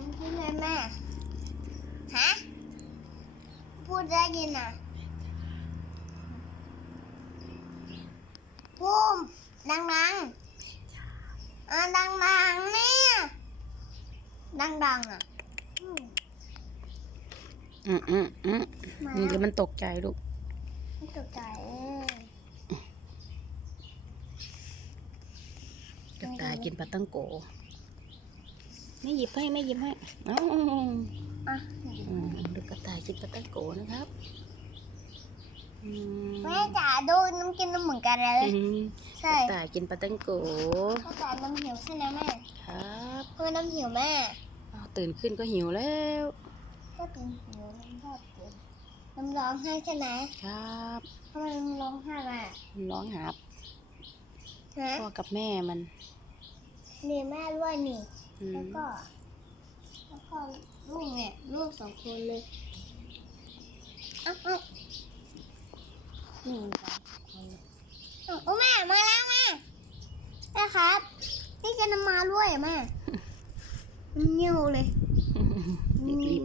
นที่ไหมแม่ ฮะ พูดได้ยินอะพูมดังๆอะดังๆเนี่ย ดังๆอะอืมอืมอืมอืมมาเดี๋ยวมันตกใจลูกไม่ตกใจเอ้ยกระต่ายกินปลาตั้งโก ไม่หยิบให้ไม่หยิบให้เอ้าอะอืมดูกระต่ายกินปลาตั้งโกนะครับอืมแม่จ๋าดูน้ำกินน้ำเหมือนกันเลยอืมใช่กระต่ายกินปลาตั้งโกแม่จ๋าน้ำหิวใช่ไหมแม่ครับเพื่อน้ำหิวแม่อ้าวตื่นขึ้นก็หิวแล้วก็เป็นหิวน้ำชอบกินน้ำร้องไห้ใช่ไหมครับทำไมมันร้องไห้มามันร้องหาฮะพ่อกับแม่มันมีแม่ด้วยนี่อืม แล้วก็ แล้วก็ลูกเนี่ยลูกสองคนเลยเอ้าเอ้านี่มันสองคนเลยเอ้าโอ้แม่มาแล้วแม่แม่ครับ นี่จะนำมาด้วยเหรอแม่ เงี้ยวเลยรีบ